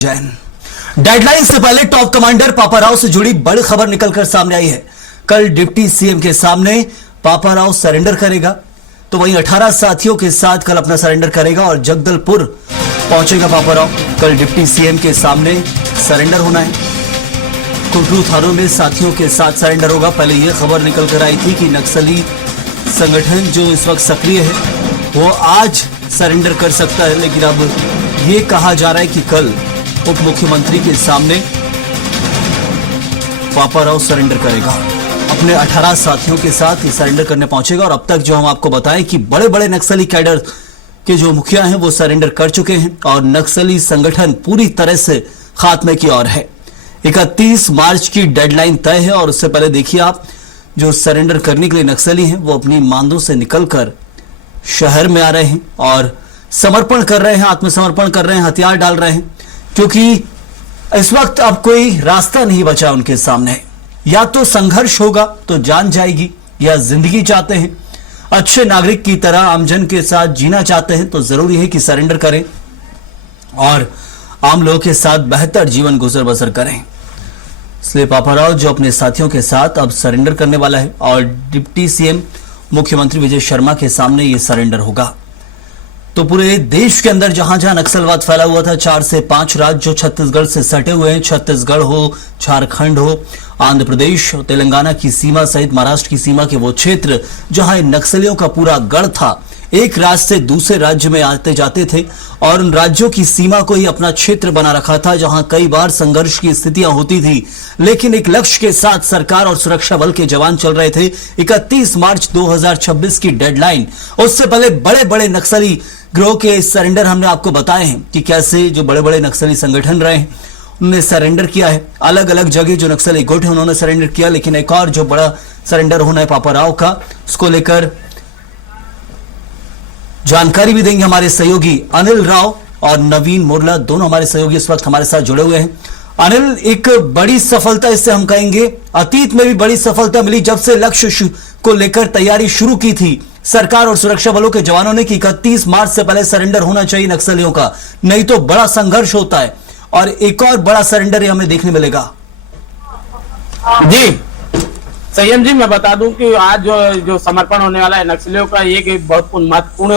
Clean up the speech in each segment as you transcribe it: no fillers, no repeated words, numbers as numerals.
Jain. Deadline से पहले top commander Paparao से जुड़ी बड़ी खबर निकलकर सामने आई है। कल डिप्टी सीएम के सामने पापाराव सरेंडर करेगा, तो वहीं 18 साथियों के साथ कल अपना सरेंडर करेगा और जगदलपुर पहुंचेगा पापाराव। कल डिप्टी सीएम के सामने सरेंडर होना है। कुटरू थानों में साथियों के साथ सरेंडर होगा। पहले यह खबर निकल कर आई थी कि नक्सली संगठन जो इस वक्त सक्रिय है वो आज सरेंडर कर सकता है, लेकिन अब यह कहा जा रहा है कि कल उप मुख्यमंत्री के सामने पापाराव सरेंडर करेगा। अपने 18 साथियों के साथ ये सरेंडर करने पहुंचेगा। और अब तक जो हम आपको बताएं कि बड़े बड़े नक्सली कैडर के जो मुखिया हैं वो सरेंडर कर चुके हैं और नक्सली संगठन पूरी तरह से खात्मे की ओर है। 31 मार्च की डेडलाइन तय है और उससे पहले देखिए आप, जो सरेंडर करने के लिए नक्सली हैं वो अपनी मांदों से निकलकर शहर में आ रहे हैं और समर्पण कर रहे हैं, आत्मसमर्पण कर रहे हैं, हथियार डाल रहे हैं, क्योंकि इस वक्त अब कोई रास्ता नहीं बचा उनके सामने। या तो संघर्ष होगा तो जान जाएगी, या जिंदगी चाहते हैं, अच्छे नागरिक की तरह आमजन के साथ जीना चाहते हैं तो जरूरी है कि सरेंडर करें और आम लोगों के साथ बेहतर जीवन गुजर बसर करें। इसलिए पापाराव जो अपने साथियों के साथ अब सरेंडर करने वाला है और डिप्टी सीएम मुख्यमंत्री विजय शर्मा के सामने यह सरेंडर होगा। तो पूरे देश के अंदर जहां जहां नक्सलवाद फैला हुआ था, 4 से 5 राज्य जो छत्तीसगढ़ से सटे हुए हैं, छत्तीसगढ़ हो, झारखंड हो, आंध्र प्रदेश, तेलंगाना की सीमा सहित महाराष्ट्र की सीमा के वो क्षेत्र जहां इन नक्सलियों का पूरा गढ़ था, एक राज्य से दूसरे राज्य में आते जाते थे और उन राज्यों की सीमा को ही अपना क्षेत्र बना रखा था, जहां कई बार संघर्ष की स्थितियां होती थी, लेकिन एक लक्ष्य के साथ सरकार और सुरक्षा बल के जवान चल रहे थे। 31 मार्च 2026 की डेडलाइन, उससे पहले बड़े बड़े नक्सली गिरोह के सरेंडर हमने आपको बताए हैं कि कैसे जो बड़े बड़े नक्सली संगठन रहे हैं उन्होंने सरेंडर किया है। अलग अलग जगह जो नक्सली गुट है उन्होंने सरेंडर किया, लेकिन एक और जो बड़ा सरेंडर होना है पापाराव का, उसको लेकर जानकारी भी देंगे हमारे सहयोगी अनिल राव और नवीन मुरला। दोनों हमारे सहयोगी इस वक्त हमारे साथ जुड़े हुए हैं। अनिल, एक बड़ी सफलता इससे हम कहेंगे, अतीत में भी बड़ी सफलता मिली जब से लक्ष्य को लेकर तैयारी शुरू की थी सरकार और सुरक्षा बलों के जवानों ने कि 31 मार्च से पहले सरेंडर होना चाहिए नक्सलियों का, नहीं तो बड़ा संघर्ष होता है। और एक और बड़ा सरेंडर हमें देखने मिलेगा। जी संयम जी, मैं बता दूं कि आज जो समर्पण होने वाला है नक्सलियों का, ये बहुत महत्वपूर्ण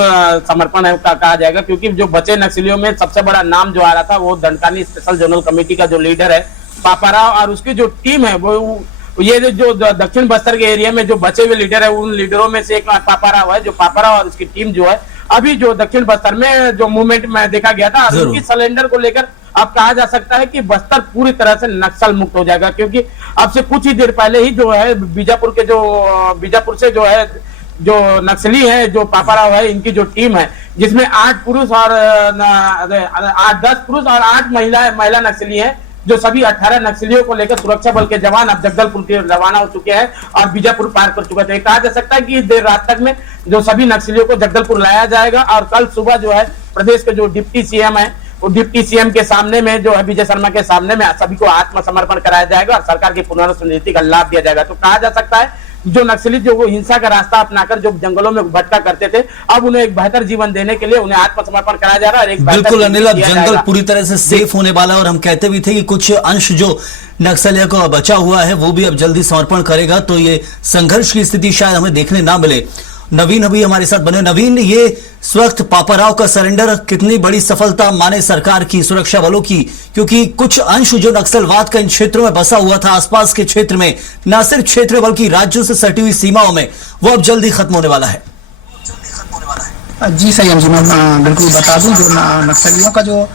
समर्पण है कहा जाएगा, क्योंकि जो बचे नक्सलियों में सबसे बड़ा नाम जो आ रहा था वो दंडकानी स्पेशल जोनल कमेटी का जो लीडर है पापाराव और उसकी जो टीम है वो, ये जो दक्षिण बस्तर के एरिया में जो बचे हुए लीडर है उन लीडरों में से एक पापाराव है। जो पापाराव और उसकी टीम जो है अभी जो दक्षिण बस्तर में जो मूवमेंट में देखा गया था, उनकी सरेंडर को लेकर अब कहा जा सकता है कि बस्तर पूरी तरह से नक्सल मुक्त हो जाएगा, क्योंकि अब से कुछ ही देर पहले ही जो है बीजापुर से जो है जो नक्सली है, जो पापाराव है, इनकी जो टीम है जिसमें 8 पुरुष और 10 पुरुष और 8 महिला नक्सली है, जो सभी 18 नक्सलियों को लेकर सुरक्षा बल के जवान अब जगदलपुर के रवाना हो चुके हैं और बीजापुर पार कर चुके थे। कहा जा सकता है कि देर रात तक में जो सभी नक्सलियों को जगदलपुर लाया जाएगा और कल सुबह जो है प्रदेश के जो डिप्टी सीएम है वो डिप्टी सीएम के सामने में जो है विजय शर्मा के सामने में सभी को आत्मसमर्पण कराया जाएगा और सरकार की पुनर्वास नीति का लाभ दिया जाएगा। तो कहा जा सकता है जो नक्सली जो वो हिंसा का रास्ता अपनाकर जो जंगलों में भटका करते थे, अब उन्हें एक बेहतर जीवन देने के लिए उन्हें आत्मसमर्पण कराया जा रहा है। बिल्कुल अनिल, अब जंगल पूरी तरह से सेफ होने वाला है और हम कहते भी थे कि कुछ अंश जो नक्सलियों को बचा हुआ है वो भी अब जल्दी समर्पण करेगा, तो ये संघर्ष की स्थिति शायद हमें देखने ना मिले। नवीन अभी हमारे साथ बने। नवीन, ये इस वक्त पापाराव का सरेंडर कितनी बड़ी सफलता माने सरकार की, सुरक्षा बलों की, क्योंकि कुछ अंश जो नक्सलवाद का इन क्षेत्रों में बसा हुआ था, आसपास के क्षेत्र में, न सिर्फ क्षेत्र बल्कि राज्यों से सटी हुई सीमाओं में, वो अब जल्दी खत्म होने वाला है। जी संयम जी, मैं बिल्कुल बता दूं, जो नक्सलियों का जो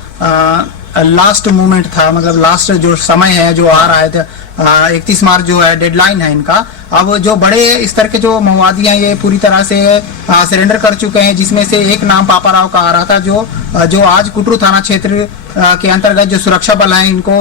लास्ट मूवमेंट था, मतलब लास्ट जो समय है जो आ रहा है 31 मार्च जो है डेडलाइन है इनका। अब जो बड़े स्तर के जो माओवादी हैं ये पूरी तरह से सरेंडर कर चुके हैं, जिसमें से एक नाम पापाराव का आ रहा था, जो आज कुटरू थाना क्षेत्र के अंतर्गत जो सुरक्षा बल हैं इनको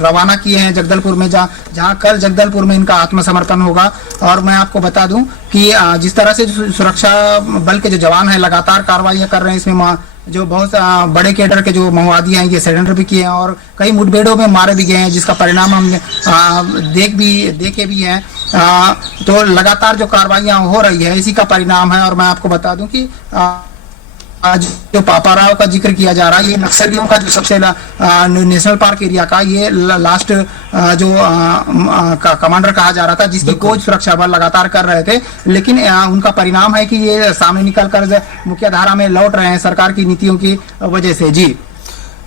रवाना किए हैं जगदलपुर में, जहां कल जगदलपुर में इनका आत्मसमर्पण होगा। और मैं आपको बता दूं कि जिस तरह से सुरक्षा बल के जो जवान हैं लगातार कार्रवाइयां कर रहे हैं, इसमें जो बहुत बड़े कैडर के जो माओवादी हैं ये सरेंडर भी किए हैं और कई मुठभेड़ों में मारे भी गए हैं, जिसका परिणाम हम देखे भी हैं। तो लगातार जो कार्रवाइयां हो रही है इसी का परिणाम है। और मैं आपको बता दूं कि आज जो पापाराव का जिक्र किया जा रहा है, ये नक्सलियों का जो सबसे नेशनल पार्क एरिया का ये लास्ट जो कमांडर कहा जा रहा था, जिसकी खोज सुरक्षा बल लगातार कर रहे थे, लेकिन उनका परिणाम है कि ये सामने निकल कर मुख्य धारा में लौट रहे हैं सरकार की नीतियों की वजह से। जी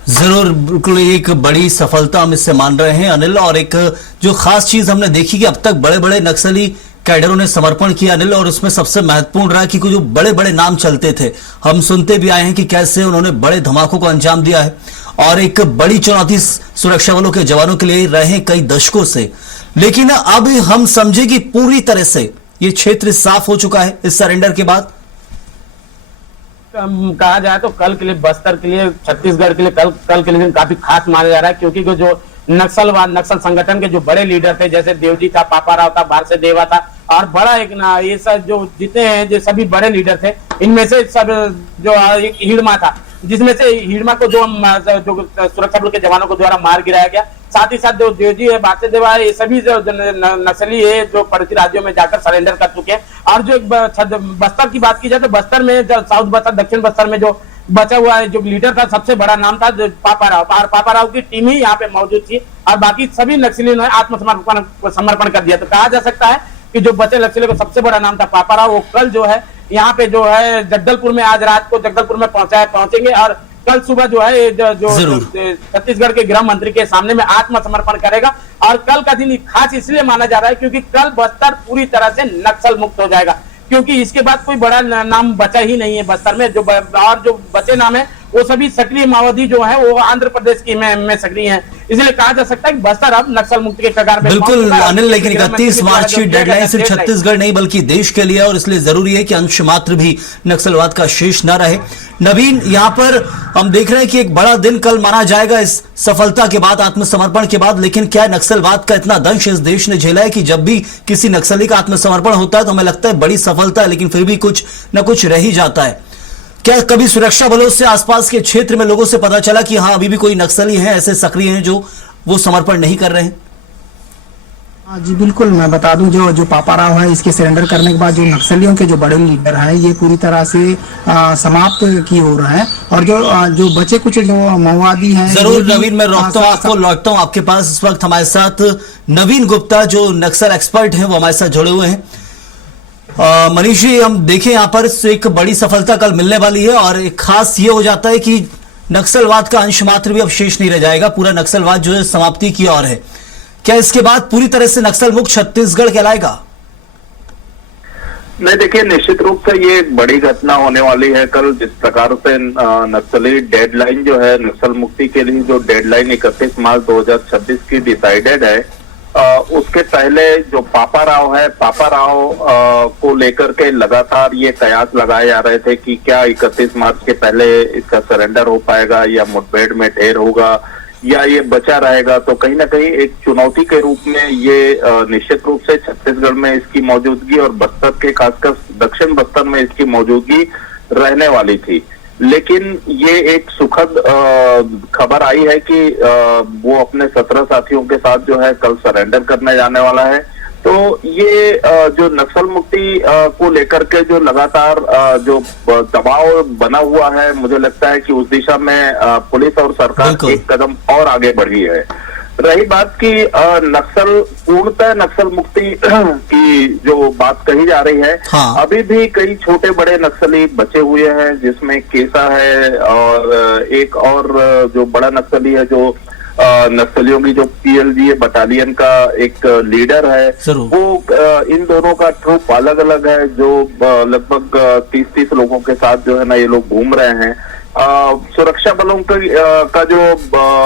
जरूर, बिल्कुल एक बड़ी सफलता हम इससे मान रहे हैं अनिल। और एक जो खास चीज हमने देखी कि अब तक बड़े बड़े नक्सली कैडरों ने समर्पण किया अनिल, और उसमें सबसे महत्वपूर्ण रहा कि जो बड़े बड़े नाम चलते थे, हम सुनते भी आए हैं कि कैसे उन्होंने बड़े धमाकों को अंजाम दिया है, और एक बड़ी चुनौती सुरक्षा बलों के जवानों के लिए रहे कई दशकों से। लेकिन अब हम समझे कि पूरी तरह से ये क्षेत्र साफ हो चुका है इस सरेंडर के बाद। कहा जाए तो कल के लिए, बस्तर के लिए, छत्तीसगढ़ के लिए कल के लिए दिन काफी खास माना जा रहा है, क्योंकि जो नक्सल संगठन के जो बड़े लीडर थे, जैसे देवजी था, पापाराव था, भारत देवा था, और बड़ा एक ना ये सब जो जितने हैं जो सभी बड़े लीडर थे, इनमें से सब जो एक हिड़मा था, जिसमें से हिड़मा को जो सुरक्षा बल के जवानों को द्वारा मार गिराया गया। साथ ही साथ जो देवजी है, भारत देवा है, ये सभी जो नक्सली है जो पड़ोसी राज्यों में जाकर सरेंडर कर चुके हैं। और जो बस्तर की बात की जाए तो बस्तर में, साउथ बस्तर, दक्षिण बस्तर में जो बचा हुआ है जो लीडर था, सबसे बड़ा नाम था पापाराव की टीम ही यहाँ पे मौजूद थी, और बाकी सभी नक्सलियों ने आत्मसमर्पण कर दिया। तो कहा जा सकता है कि जो बचे नक्सलियों का सबसे बड़ा नाम था पापाराव, वो कल जो है यहाँ पे जो है जगदलपुर में, आज रात को जगदलपुर में पहुंचेंगे, और कल सुबह जो है जो छत्तीसगढ़ के गृह मंत्री के सामने में आत्मसमर्पण करेगा। और कल का दिन खास इसलिए माना जा रहा है क्योंकि कल बस्तर पूरी तरह से नक्सल मुक्त हो जाएगा, क्योंकि इसके बाद कोई बड़ा नाम बचा ही नहीं है बस्तर में। और जो बचे नाम है वो सभी सक्रिय माओवादी जो है वो आंध्र प्रदेश की में सक्रिय हैं, इसलिए कहा जा सकता है कि बस्तर अब नक्सल मुक्ति के कगार पे। बिल्कुल अनिल, लेकिन 31 मार्च की डेडलाइन सिर्फ छत्तीसगढ़ नहीं बल्कि देश के लिए, और इसलिए जरूरी है कि अंश मात्र भी नक्सलवाद का शेष न रहे। नवीन, यहाँ पर हम देख रहे हैं कि एक बड़ा दिन कल माना जाएगा इस सफलता के बाद, आत्मसमर्पण के बाद, लेकिन क्या नक्सलवाद का इतना दंश इस देश ने झेला है कि जब भी किसी नक्सली का आत्मसमर्पण होता है तो हमें लगता है बड़ी सफलता है, लेकिन फिर भी कुछ न कुछ रह ही जाता है। क्या कभी सुरक्षा बलों से आसपास के क्षेत्र में लोगों से पता चला कि हाँ अभी भी कोई नक्सली हैं ऐसे सक्रिय हैं जो वो समर्पण नहीं कर रहे हैं? जी बिल्कुल, मैं बता दूं जो पापाराव है, इसके सरेंडर करने के बाद जो नक्सलियों के जो बड़े लीडर हैं ये पूरी तरह से समाप्त की हो रहे हैं, और जो बचे कुछ जो माओवादी हैं। जरूर नवीन, मैं रोकता हूँ आपको, लौटता हूँ आपके पास। इस वक्त हमारे साथ नवीन गुप्ता जो नक्सल एक्सपर्ट हैं वो हमारे साथ जुड़े हुए हैं। मनीष जी, हम देखें यहाँ पर एक बड़ी सफलता कल मिलने वाली है, और एक खास ये हो जाता है कि नक्सलवाद का अंश मात्र भी अब शेष नहीं रह जाएगा, पूरा नक्सलवाद जो है समाप्ति की ओर है। क्या इसके बाद पूरी तरह से नक्सल मुक्त छत्तीसगढ़ कहलाएगा? नहीं, देखिए निश्चित रूप से ये एक बड़ी घटना होने वाली है कल। जिस प्रकार से नक्सली डेडलाइन जो है, नक्सल मुक्ति के लिए जो डेडलाइन 31 मार्च 2026 की डिसाइडेड है, उसके पहले जो पापाराव है, पापाराव को लेकर के लगातार ये कयास लगाए जा रहे थे कि क्या 31 मार्च के पहले इसका सरेंडर हो पाएगा, या मुठभेड़ में ढेर होगा, या ये बचा रहेगा। तो कहीं ना कहीं एक चुनौती के रूप में ये निश्चित रूप से छत्तीसगढ़ में इसकी मौजूदगी और बस्तर के, खासकर दक्षिण बस्तर में इसकी मौजूदगी रहने वाली थी। लेकिन ये एक सुखद खबर आई है कि वो अपने 17 साथियों के साथ जो है कल सरेंडर करने जाने वाला है। तो ये जो नक्सल मुक्ति को लेकर के जो लगातार जो दबाव बना हुआ है, मुझे लगता है कि उस दिशा में पुलिस और सरकार एक कदम और आगे बढ़ी है। रही बात की नक्सल, पूर्णतः नक्सल मुक्ति की जो बात कही जा रही है, हाँ। अभी भी कई छोटे बड़े नक्सली बचे हुए हैं, जिसमें केसा है, और एक और जो बड़ा नक्सली है जो नक्सलियों की जो PLGA बटालियन का एक लीडर है, वो इन दोनों का ट्रूप अलग अलग है, जो लगभग 30 लोगों के साथ जो है ना ये लोग घूम रहे हैं। सुरक्षा बलों का जो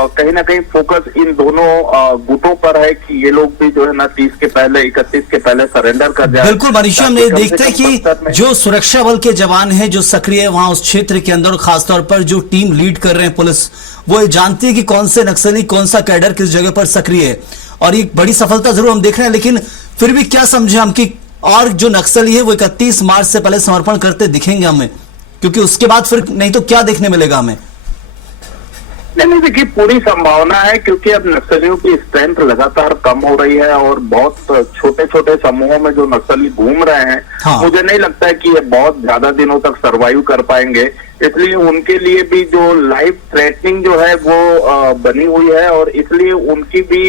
कहीं ना कहीं फोकस इन दोनों गुटों पर है कि ये लोग भी जो है ना 31 के पहले सरेंडर कर जाए। बिल्कुल मनीषा, हम ये देखते हैं कि जो सुरक्षा बल के जवान हैं जो सक्रिय है वहां उस क्षेत्र के अंदर, खासतौर पर जो टीम लीड कर रहे हैं पुलिस, वो जानती है कि कौन से नक्सली, कौन सा कैडर किस जगह पर सक्रिय है, और एक बड़ी सफलता जरूर हम देख रहे हैं। लेकिन फिर भी क्या समझे हम कि और जो नक्सली है वो 31 मार्च से पहले समर्पण करते दिखेंगे हमें, क्योंकि उसके बाद फिर नहीं तो क्या देखने मिलेगा हमें? नहीं, देखिए पूरी संभावना है, क्योंकि अब नक्सलियों की स्ट्रेंथ लगातार कम हो रही है और बहुत छोटे छोटे समूहों में जो नक्सली घूम रहे हैं, हाँ। मुझे नहीं लगता है कि ये बहुत ज्यादा दिनों तक सरवाइव कर पाएंगे। इसलिए उनके लिए भी जो लाइफ थ्रेटनिंग जो है वो बनी हुई है, और इसलिए उनकी भी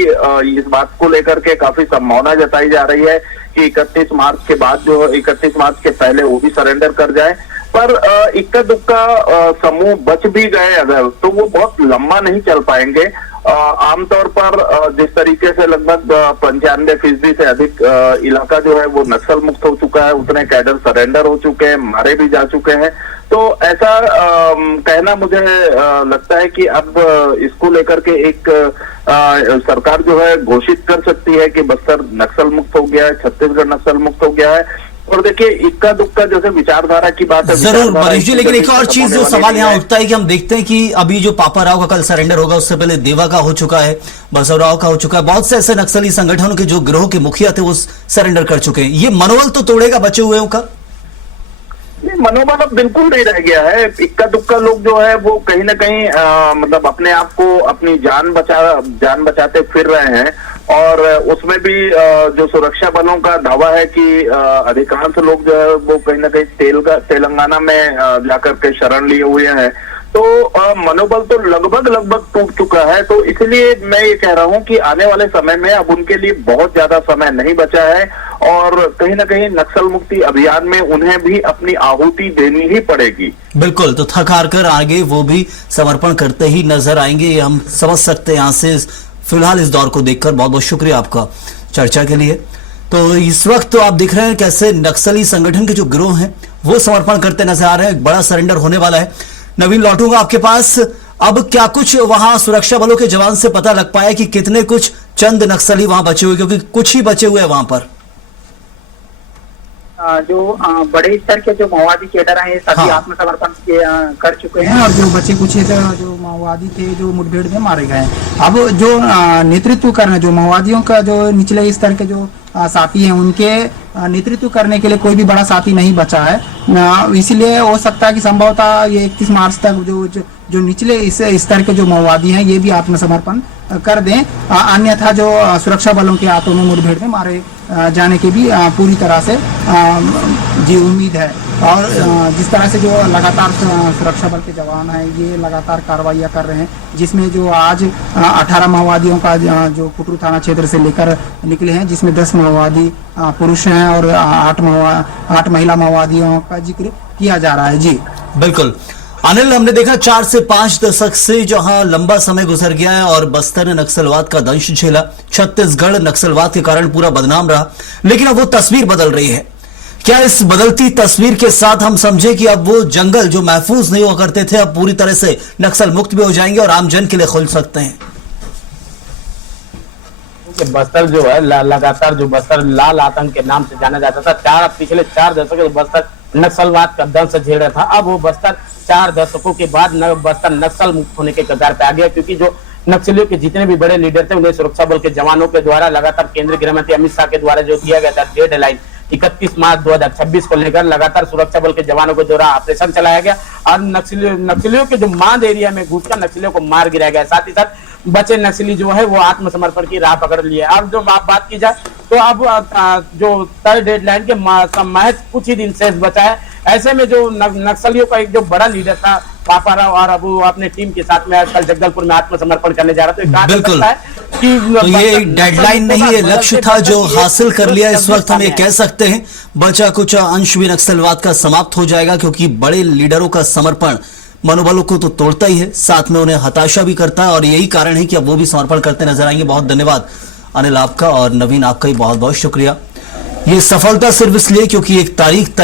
इस बात को लेकर के काफी संभावना जताई जा रही है कि 31 मार्च के बाद जो 31 मार्च के पहले वो भी सरेंडर कर जाए। पर इक्का दुक्का समूह बच भी गए अगर, तो वो बहुत लंबा नहीं चल पाएंगे। आमतौर पर जिस तरीके से लगभग 95% से अधिक इलाका जो है वो नक्सल मुक्त हो चुका है, उतने कैडर सरेंडर हो चुके हैं, मारे भी जा चुके हैं। तो ऐसा कहना मुझे लगता है कि अब इसको लेकर के एक सरकार जो है घोषित कर सकती है कि बस्तर नक्सल मुक्त हो गया है, छत्तीसगढ़ नक्सल मुक्त हो गया है। और देखिए इक्का दुक्का जैसे विचारधारा की बात है, जरूर मनीष जी, लेकिन एक और चीज जो सवाल यहाँ उठता है कि हम देखते हैं कि अभी जो पापा राव का कल सरेंडर होगा, उससे पहले देवा का हो चुका है, बसवराव का हो चुका है, बहुत से ऐसे नक्सली संगठनों के जो गिरोह के मुखिया थे वो सरेंडर कर चुके हैं। ये मनोबल तो तोड़ेगा बचे हुए का? मनोबल अब बिल्कुल नहीं रह गया है। इक्का दुक्का लोग जो है वो कहीं ना कहीं मतलब अपने आप को अपनी जान बचाते फिर रहे हैं, और उसमें भी जो सुरक्षा बलों का दावा है कि अधिकांश लोग जो है वो कहीं ना कहीं तेलंगाना में जाकर के शरण लिए हुए हैं। तो मनोबल तो लगभग टूट चुका है। तो इसलिए मैं ये कह रहा हूं कि आने वाले समय में अब उनके लिए बहुत ज्यादा समय नहीं बचा है, और कहीं ना कहीं नक्सल मुक्ति अभियान में उन्हें भी अपनी आहुति देनी ही पड़ेगी। बिल्कुल, तो थक हार कर आगे वो भी समर्पण करते ही नजर आएंगे, ये हम समझ सकते हैं यहाँ से फिलहाल इस दौर को देखकर। बहुत बहुत शुक्रिया आपका चर्चा के लिए। तो इस वक्त तो आप दिख रहे हैं कैसे नक्सली संगठन के जो गिरोह हैं वो समर्पण करते नजर आ रहे हैं। एक बड़ा सरेंडर होने वाला है। नवीन, लौटूंगा आपके पास। अब क्या कुछ वहां सुरक्षा बलों के जवान से पता लग पाया कि कितने कुछ चंद नक्सली वहां बचे हुए, क्योंकि कुछ ही बचे हुए हैं वहां पर? जो बड़े स्तर के जो माओवादी कैडर हैं सभी हाँ। आत्मसमर्पण कर चुके हैं, और जो बचे कुछ जो माओवादी थे जो मुठभेड़ में मारे गए हैं। अब जो नेतृत्व करने, जो माओवादियों का जो निचले स्तर के जो साथी हैं, उनके नेतृत्व करने के लिए कोई भी बड़ा साथी नहीं बचा है। इसलिए हो सकता है कि संभवतः ये 31 मार्च तक जो निचले इस स्तर के जो माओवादी हैं ये भी आत्मसमर्पण कर दें, अन्यथा जो सुरक्षा बलों के हाथों में मुठभेड़ में मारे जाने की भी पूरी तरह से जी उम्मीद है। और जिस तरह से जो लगातार सुरक्षा बल के जवान हैं ये लगातार कार्रवाइयाँ कर रहे हैं, जिसमें जो आज 18 माओवादियों का जो कुटरू थाना क्षेत्र से लेकर निकले हैं, जिसमें 10 माओवादी पुरुष हैं और 8 महिला माओवादियों का जिक्र किया जा रहा है। जी बिल्कुल अनिल, हमने देखा 4 से 5 दशक से जहां लंबा समय गुजर गया है और बस्तर ने नक्सलवाद का दंश झेला, छत्तीसगढ़ नक्सलवाद के कारण पूरा बदनाम रहा, लेकिन अब वो तस्वीर बदल रही है। क्या इस बदलती तस्वीर के साथ हम समझे कि अब वो जंगल जो महफूज नहीं हुआ करते थे अब पूरी तरह से नक्सल मुक्त भी हो जाएंगे और आमजन के लिए खुल सकते हैं? बस्तर जो है लगातार जो बस्तर लाल आतंक के नाम से जाना जाता था, पिछले 4 दशकों बस्तर नक्सलवाद का दंश झेल रहा था। अब वो बस्तर 4 दशकों के बाद बस्तर नक्सल मुक्त होने के कगार पे आ गया, क्योंकि जो नक्सलियों के जितने भी बड़े लीडर थे उन्हें सुरक्षा बल के जवानों के द्वारा लगातार केंद्रीय गृह मंत्री अमित शाह के द्वारा जो दिया गया था डेडलाइन 31 मार्च 2026 को लेकर लगातार सुरक्षा बल के जवानों के द्वारा ऑपरेशन चलाया गया और नक्सलियों के जो मांद एरिया में घुसकर नक्सलियों को मार गिराया गया। साथ ही साथ बचे नक्सली जो है वो आत्मसमर्पण की राह पकड़ लिए। अब जो बात की जाए तो अब जो तय डेडलाइन के महज कुछ ही दिन शेष बचा है। ऐसे में जो नक्सलियों का एक जो बड़ा लीडर था पापा राव, और अब वो अपने टीम के साथ में कल जगदलपुर में आत्मसमर्पण करने जा रहा था। बिल्कुल, तो ये डेडलाइन नहीं, ये लक्ष्य था जो हासिल कर लिया। इस वक्त हम ये कह सकते हैं बचा कुछ अंश भी नक्सलवाद का समाप्त हो जाएगा, क्योंकि बड़े लीडरों का समर्पण मनोबलों को तो तोड़ता ही है, साथ में उन्हें हताशा भी करता है, और यही कारण है कि अब वो भी समर्पण करते नजर आएंगे। बहुत धन्यवाद अनिल आपका, और नवीन आपका ही बहुत बहुत शुक्रिया। ये सफलता सिर्फ इसलिए क्योंकि एक तारीख तय